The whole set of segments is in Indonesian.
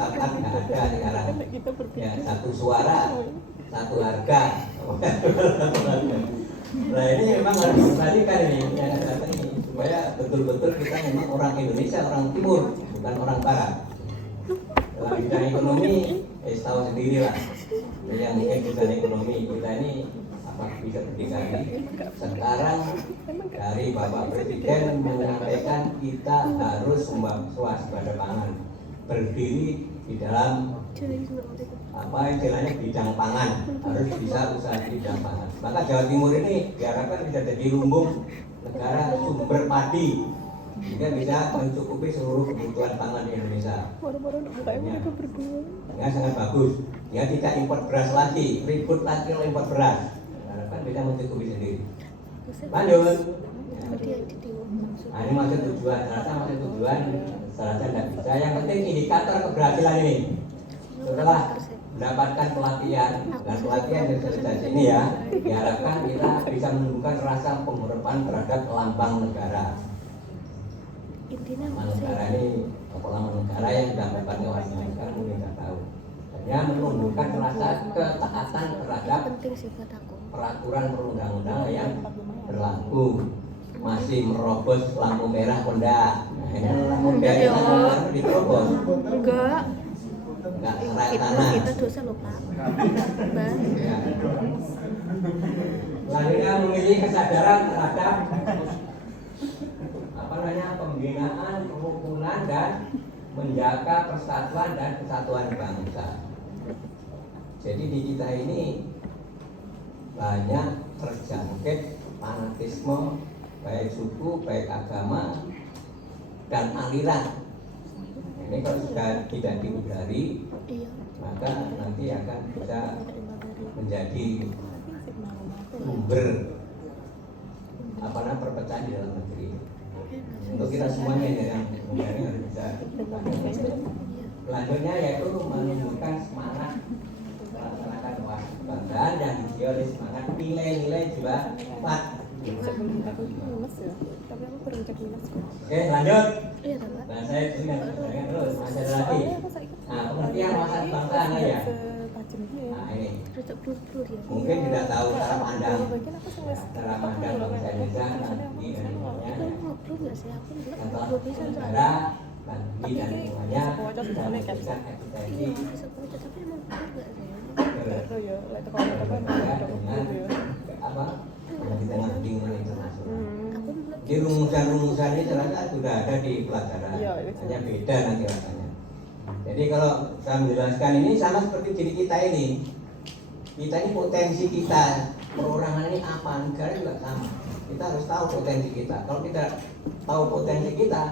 filsafat nggak ada sekarang. Ya, satu suara, satu harga. Nah ini memang harus diperhatikan ini, ya, ini supaya betul-betul kita memang orang Indonesia, orang Timur, bukan orang Barat. Dalam bidang ekonomi, tahu sendiri lah. Yang mungkin bidang ekonomi kita ini apa bisa berdikari. Sekarang dari Bapak Presiden menyampaikan kita harus swasembada pangan, berdiri di dalam apa istilahnya bidang pangan, harus bisa usaha di bidang pangan. Maka Jawa Timur ini diharapkan bisa jadi lumbung negara sumber padi, sehingga bisa mencukupi seluruh kebutuhan pangan di Indonesia. Ya, sangat bagus. Ya tidak impor beras lagi, ribut lagi kalau impor beras. Diharapkan bisa mencukupi sendiri. Lanjut. Ya. Nah, ini maksud tujuan, maksud tujuan tidak bisa. Yang penting indikator keberhasilan ini. Setelah mendapatkan pelatihan dan pelatihan dari sosialisasi ini ya, diharapkan kita bisa menumbuhkan rasa penghormatan terhadap lambang negara. Lambang negara ini lambang negara yang sudah mendapat kewajiban sekarang mungkin tidak tahu. Hanya menumbuhkan rasa ketaatan terhadap peraturan perundang-undangan yang berlaku. Masih merobos lampu merah Honda. Nah, ini lampu merah diterobos. Enggak serat tanah. Kita dosa lupa. Ya. Selanjutnya memiliki kesadaran terhadap pembinaan, kerukunan dan menjaga persatuan dan kesatuan bangsa. Jadi di kita ini banyak terjangkit fanatisme baik suku, baik agama dan aliran. Ini kalau sudah tidak dihindari, maka nanti akan bisa menjadi sumber perpecahan di dalam negeri. Untuk kita semuanya yang harus bisa. Selanjutnya yaitu menunjukkan semangat melaksanakan kebangsaan yang diisi oleh semangat nilai-nilai jiwa empat. Oke, lanjut. Nah, saya terus masih ada lagi. Nah, pengertian wawasan kebangsaan ya. Nah, ini mungkin tidak tahu cara pandang bangsa Indonesia nanti dan semuanya. Contoh negara nanti dan semuanya sudah memberikan eksistensi dengan di tengah lingkungan internasional. Di rumusan-rumusan ini ternyata sudah ada di pelajaran, hanya beda nanti rasanya. Jadi kalau saya menjelaskan ini sama seperti diri kita ini. Kita ini potensi kita, perorangan ini apa, negara juga sama. Kita harus tahu potensi kita. Kalau kita tahu potensi kita,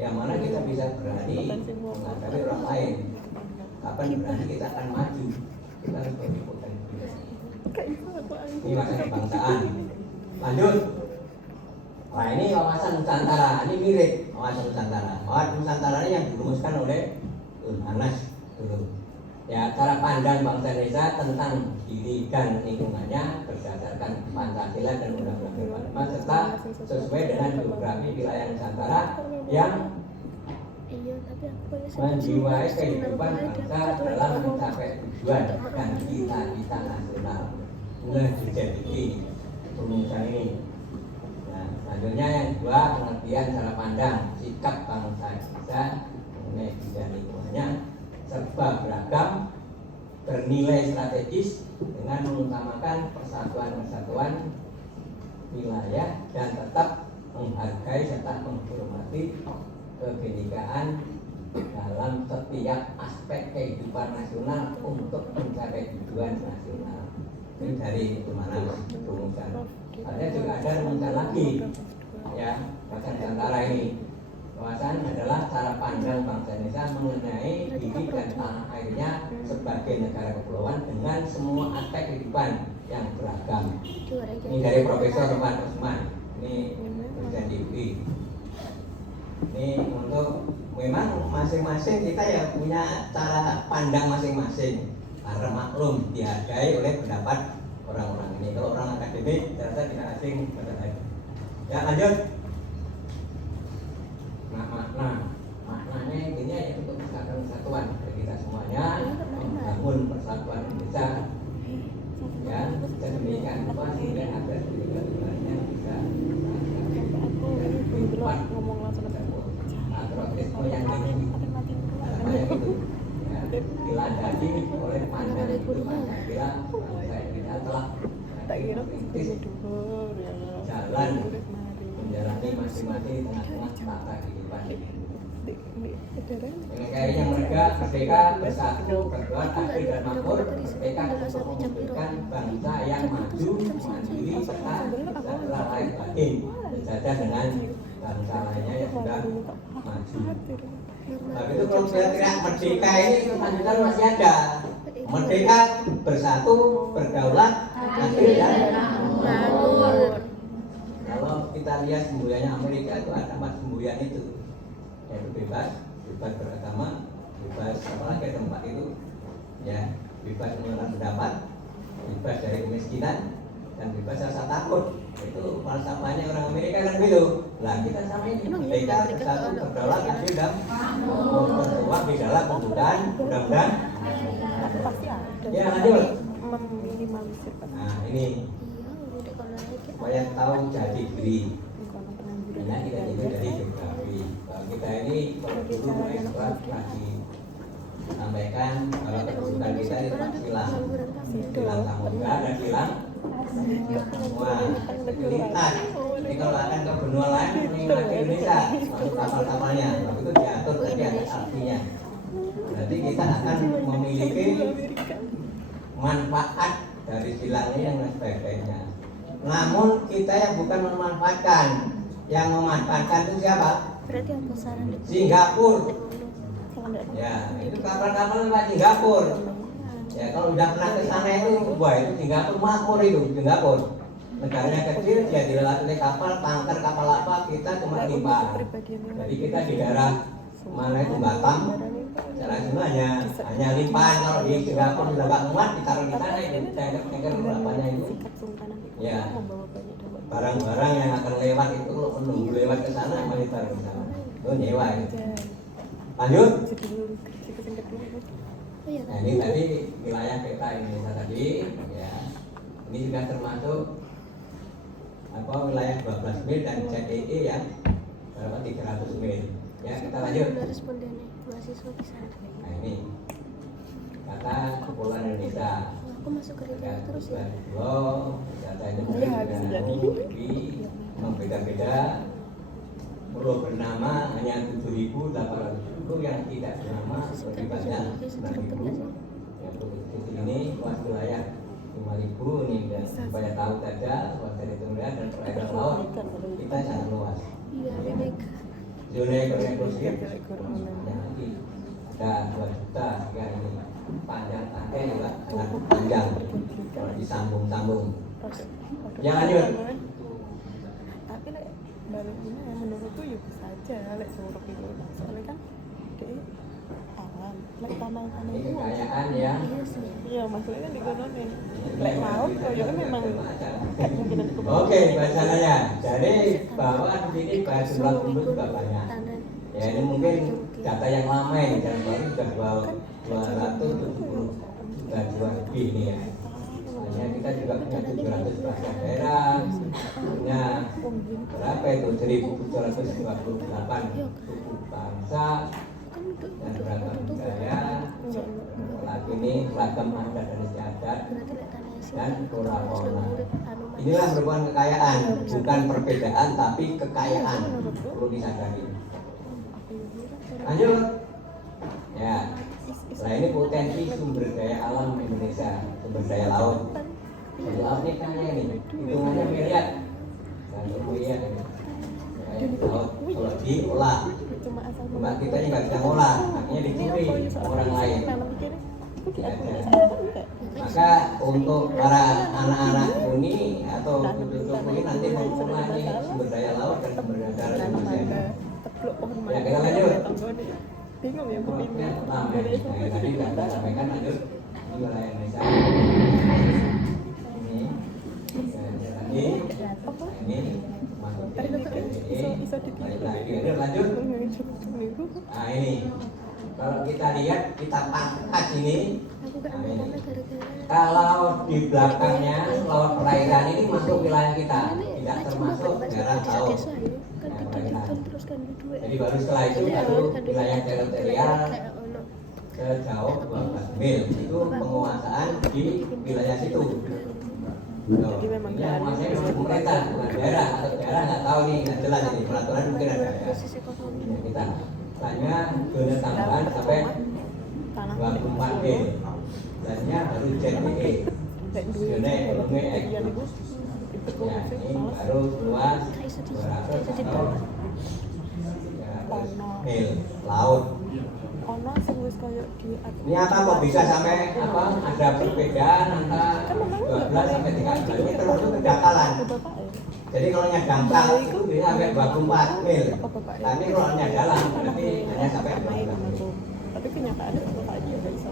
ya mana kita bisa berani menghadapi orang lain. Kapan berani kita akan maju. Kita harus punya potensi kita. Ini masa kebangsaan. Lanjut. Nah ini wawasan Nusantara. Ini mirip wawasan Nusantara. Wawasan Nusantara ini yang dirumuskan oleh Anas dulu. Ya, cara pandang bangsa Indonesia tentang diri dan lingkungannya berdasarkan Pancasila dan Undang-Undang 45 serta sesuai dengan geografi wilayah Nusantara yang menjiwai kehidupan bangsa dalam mencapai tujuan dan cita-cita nasional. Mulai dijadikan rumusan ini. Nah, selanjutnya yang kedua pengertian cara pandang sikap bangsa Indonesia mengenai bidang lingkungannya serba beragam, bernilai strategis dengan mengutamakan persatuan wilayah dan tetap menghargai serta menghormati kebinekaan dalam setiap aspek kehidupan nasional untuk mencapai tujuan nasional. Ini dari mana rumusan. Ada juga ada rumusan lagi, ya, wawasan Nusantara ini. Wawasan adalah cara pandang bangsa Indonesia mengenai diri dan tanah airnya sebagai negara kepulauan dengan semua aspek kehidupan yang beragam. Ini dari Profesor Roman Usman. Ini dosen di UI. Ini untuk memang masing-masing kita ya punya cara pandang masing-masing. Karena maklum dihargai oleh pendapat orang-orang ini. Kalau orang akademik ternyata tidak asing pada lagi. Ya lanjut. Maknanya intinya ya untuk kesatuan bagi kita terjadi oleh panjang itu Pancasila. Bangsa Indonesia telah merintis jalan menjalani masing-masing di tengah-tengah tata kehidupan ini. Dengan kayaknya mereka merdeka, bersatu, berdoa, adil dan makmur, mereka untuk mewujudkan bangsa yang maju, mandiri, serta sejahtera lahir batin, sejajar dengan bangsa lainnya yang sudah maju. Tapi itu kalau saya teriak merdeka ini kelanjutan masih ada. Merdeka, bersatu, berdaulat, adil dan makmur. Kalau kita lihat semboyannya Amerika itu ada 4 semboyan itu, yaitu bebas beragama, bebas apalagi ada 4 itu, ya, bebas menyuarakan pendapat, bebas dari kemiskinan, dan bebas rasa takut. Itu falsafahnya orang Amerika kan begitu. Lah kita sama ini merdeka, bersatu, berdaulat, adil dan tertuang di dalam pembukaan undang-undang. Ya lanjut. Nah ini supaya tahu jati diri. Karena kita itu dari geografi. Kita ini kalau dulu mulai lagi sampaikan kalau kedudukan kita itu silang samudra dan silang semua lintas. Jadi kalau akan ke benua lain meninggalkan Indonesia masuk kapal-kapalnya, waktu itu diatur tadi ada artinya. Berarti kita akan memiliki manfaat dari silang ini yang sebaik-baiknya. Namun kita yang bukan memanfaatkan, yang memanfaatkan itu siapa? Berarti apa saran di Singapura. Ya, itu kapal-kapal lewat Singapura. Ya, kalau udah pernah ke sana itu, wah itu Singapura makmur itu, Singapura. Negaranya kecil, dia dilewati kapal, tanker, kapal apa, kita cuma limpah. Jadi kita di daerah mana itu Batam, cara semuanya hanya limpahan. Kalau di Singapura sudah nggak muat, ditaruh di sana itu tanker berapanya itu. Ya, barang-barang yang akan lewat itu kalau menunggu lewat ke sana masih taruh di sana. Itu nyewa itu. Lanjut. Nah, ini tadi wilayah peta Indonesia tadi, ya. Ini juga termasuk apa wilayah 12 mil dan ZEE yang berapa 300 mil. Ya, kita lanjut. Nah, ini kata Kepulauan Indonesia. Aku masuk ke Rinjani terus ya. Data ini mungkin membeda-beda. Pulau bernama hanya 7.800 yang tidak bernama lebih banyak 9.000. Yang provinsi ini luas wilayah 5.000 nih, dan supaya tahu saja luas dari Tengah dan perairan laut kita sangat luas. Iya, Bebek. Zona ekonomi eksklusif nanti ada 2 juta ya ini. Panjang tangkai juga sangat panjang kalau disambung-sambung. Ya lanjut. Tapi balik ini menurutku ya bisa aja lek suruh itu soalnya kan dia alam lek tanah-tanah Ini itu kekayaan ya. iya maksudnya kan dikononin lek laut koyo kan memang gak mungkin ada Oke, bacanya. Jadi bahwa di sini bahasa jumlah penduduk juga banyak. Ya ini mungkin data yang lama ini, dan baru sudah 270 jiwa lebih ini ya. Hanya kita juga punya 700 perangkat daerah, punya berapa itu 1.728 suku bangsa dan beragam budaya. Lagi ini beragam adat dan istiadat dan flora-fauna. Inilah merupakan kekayaan, bukan perbedaan tapi kekayaan, perlu disadari. Lanjut. Ya. Nah ini potensi sumber daya alam Indonesia, sumber daya laut. Jadi laut ini kan ini, hitungannya miliar. Dan miliar ini. Laut kalau diolah, cuma kita ini nggak bisa ngolah, artinya dicuri orang lain. Maka untuk para anak-anak uni atau cucu-cucu ini nanti mengolah ini sumber daya laut dan sumber daya darat Indonesia. Ya kita lanjut. bingung ya Tadi kita sampaikan lanjut di wilayah Indonesia. Ini masuk lanjut. Nah ini kalau kita lihat kita pangkat ini. Nah, ini. Kalau di belakangnya laut perairan ini masuk wilayah kita, tidak termasuk daerah laut. Jadi baru setelah itu baru wilayah teritorial, sejauh 12 mil itu penguasaan di wilayah situ. Jadi memang Ini yang masih pemerintah bukan daerah, atau daerah nggak tahu nih, nggak jelas ini peraturan mungkin ada ya. Krisis ekonomi. Ya, kita tanya zona tambahan sampai tanah 24 mil, dannya baru ZPE, zona ekonomi eksklusif. Ya, ini baru luas 200 atau 300 mil laut. ono sing wis koyo di Ini apa kok bisa sampai apa ada perbedaan antara 12 sampai 13 ini terus kedangkalan. Jadi kalau nya dangkal itu bisa sampai 24 mil. Tapi kalau nya dalam berarti hanya sampai 12 mil. tapi kenyataannya bapak aja gak bisa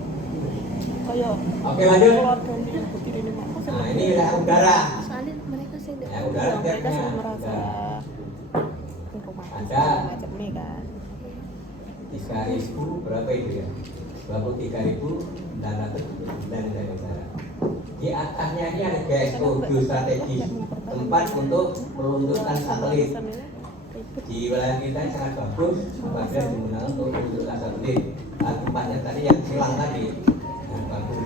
koyo Oke lanjut. keluarga dia berdiri di mana Nah ini udah udara. Soalnya mereka sih Ya udara mereka tipnya. sudah merasa informasi Ada. segala macam nih kan 3.000 berapa itu ya? 23.900 dan negara. Di atasnya ini ada GSO geostrategis, tempat untuk meluncurkan satelit. Di wilayah kita yang sangat bagus, bagian digunakan untuk meluncurkan satelit. Nah, tempatnya tadi yang silang tadi, yang bagus.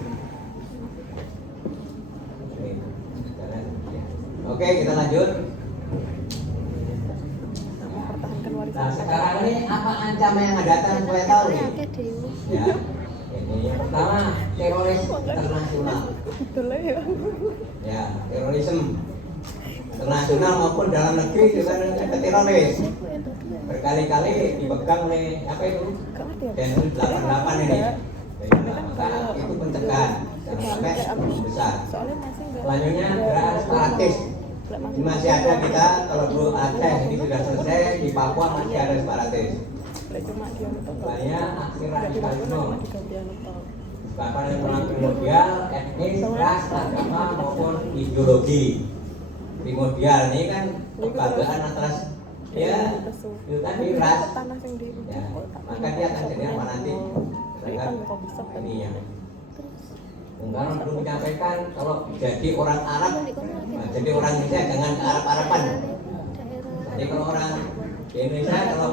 Oke, kita lanjut. mempertahankan warisan Nah, sekarang ini apa ancaman yang datang? Saya tahu nih. Oke dewi. Ya, ini yang pertama teroris internasional. betul ya Ya, terorisme internasional maupun dalam negeri juga ada teroris. Berkali-kali dipegang oleh apa itu? gak ngerti ya Densus 88 ini. Maka itu pencegahan jangan sampai besar. soalnya masih enggak Selanjutnya gerakan separatis. Ini masih ada kita kalau dulu Aceh ini sudah selesai, di Papua masih ada separatis. cuma dia nonton Banyak aksi nggak dibangun radikalisme. cuma dia nonton Bahkan yang primordial, etnis, ras, agama maupun ideologi. Primordial ini kan perbedaan antara ya itu tadi ras. tanah yang di Ya, maka dia akan jadi apa nanti? Terhadap ini ya. Bung Karno dulu menyampaikan kalau jadi orang Arab, nah, jadi orang Indonesia jangan ke Arab-Araban. Jadi kalau orang di Indonesia, kalau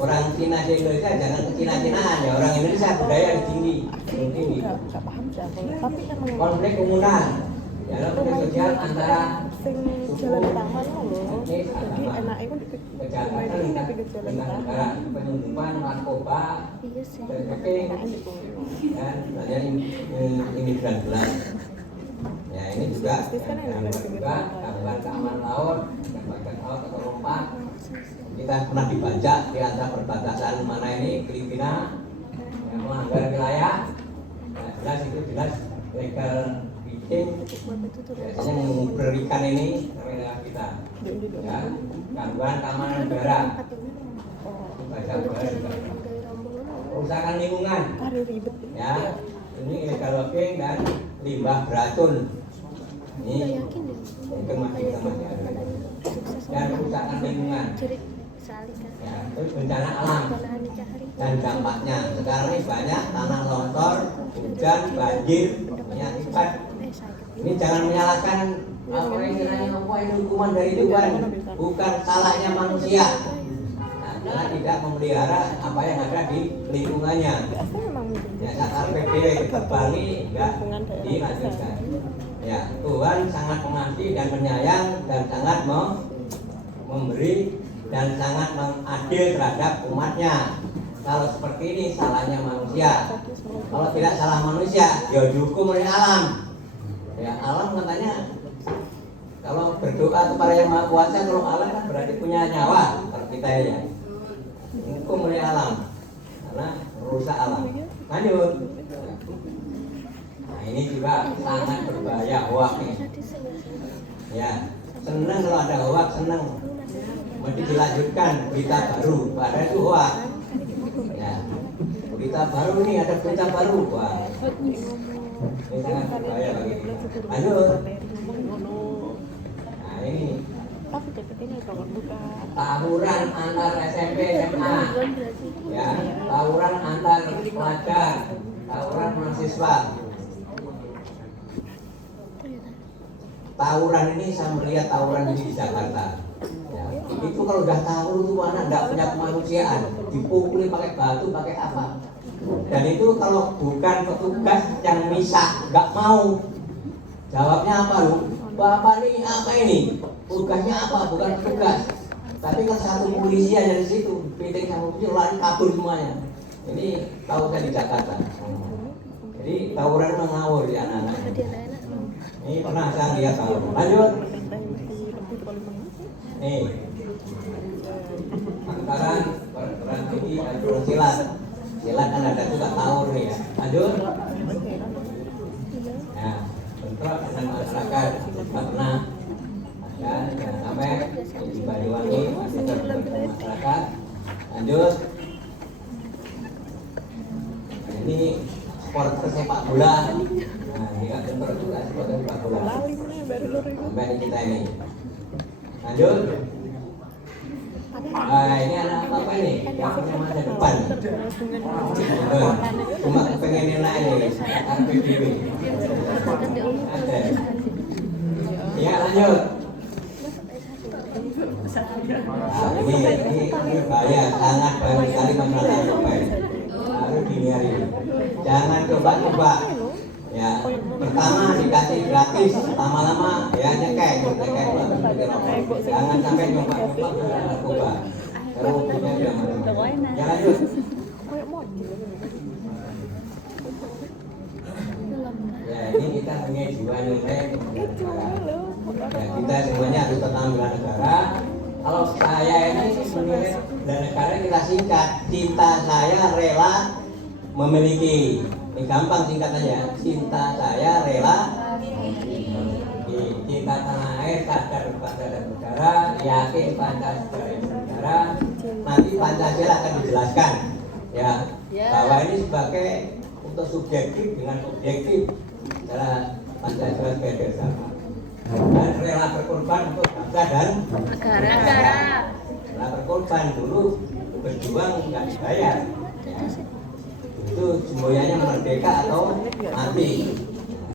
orang Cina di Indonesia jangan ke Cina-Cinaan ya. Orang Indonesia budaya tinggi, tinggi. nggak paham sih aku tapi emang Konflik komunal, ya konflik sosial antara sing jalan utama loh etnis, jadi agama, enak itu di kejahatan di lintas pinggir jalan lintas utama negara, penyelundupan, narkoba, Iya sih. trafficking, dan banyak imigran gelap. Ya ini juga gangguan keamanan laut, gangguan laut atau lompat. Kita pernah dibajak di antara perbatasan mana ini Filipina yang melanggar wilayah. Nah, jelas itu jelas legal fishing. Biasanya mengumpul ikan ini wilayah kita. Ya, gangguan keamanan negara. Bajak negara juga. Kerusakan lingkungan. hari ribet Ya, ini illegal logging dan limbah beracun. Ini mungkin masih kita masih ada. Dan kerusakan lingkungan. Ya, terus bencana alam dan dampaknya. Sekarang ini banyak tanah longsor, hujan, banjir, mengakibat. Ini jangan menyalahkan apa istilahnya apa ini hukuman dari Tuhan, bukan salahnya manusia. Nah, karena tidak memelihara apa yang ada di lingkungannya. biasanya memang Ya, saat PDW ke Bali enggak dilanjutkan. Ya, Tuhan sangat mengasihi dan menyayang dan sangat memberi dan sangat mengadil terhadap umatnya. Kalau seperti ini salahnya manusia. Kalau tidak salah manusia, ya dihukum oleh alam. Ya, alam katanya kalau berdoa kepada yang Maha Kuasa, kalau alam kan berarti punya nyawa. Kalau kita ya, hukum oleh alam karena merusak alam. Lanjut. Nah, ini juga sangat berbahaya hoax nih. Ya, senang kalau ada hoax, senang. Mesti dilanjutkan berita baru, padahal itu hoax. Ya, berita baru nih, ada berita baru. Wah, ini sangat berbahaya bagi kita. Lanjut. Nah, ini tapi deket ini kalau buka tawuran antar SMP SMA. Ya, tawuran antar pelajar, tawuran mahasiswa. Tawuran ini saya melihat tawuran ini di Jakarta. Ya, itu kalau udah tawuran itu anak nggak punya kemanusiaan, dipukuli pakai batu, pakai apa? Dan itu kalau bukan petugas yang misah nggak mau, jawabnya apa lu? Bapak ini apa ini? Tugasnya apa? Bukan petugas. Tapi kan satu polisi aja di situ, piting sama polisi lari kabur semuanya. Ini tahu kan di Jakarta. Jadi tawuran mengawur di anak-anak. Jadi anak-anak Ini pernah saya lihat tawuran. Lanjut. Nih. Angkaran perang tinggi dan perang silat. Silat kan ada juga tawur nih ya. Lanjut. Ya, bentrok dengan masyarakat kita pernah ada jangan sampai di Banyuwangi masih bentrok dengan masyarakat. Lanjut. Ini sport sepak bola. Nah, ini kan bentrok juga sport sepak bola. Sampai kita ini. Lanjut. Ini anak apa ini? Yang punya masa depan. Cuma pengen enak ini, RPDW. Ada. Ya lanjut. Ini bahaya, sangat bahaya sekali masalah mobile. Harus dihindari. Jangan coba-coba. Ya, pertama dikasih gratis, lama-lama ya nyekek. Jangan sampai nyoba-nyoba narkoba. Terus punya jangan. Ya lanjut. Ya ini kita punya jiwa nilai. Ya, kita semuanya harus tetap bela negara. Kalau saya ini menilai bela negara kita singkat. Cinta saya rela memiliki. Ini gampang singkatannya. Cinta saya rela cinta tanah air, sadar bangsa dan negara, yakin Pancasila negara. Nanti Pancasila akan dijelaskan ya bahwa ini sebagai untuk subjektif dengan objektif adalah Pancasila sebagai dasar dan rela berkorban untuk bangsa dan negara. Rela berkorban dulu berjuang nggak dibayar. Itu semboyannya merdeka atau mati.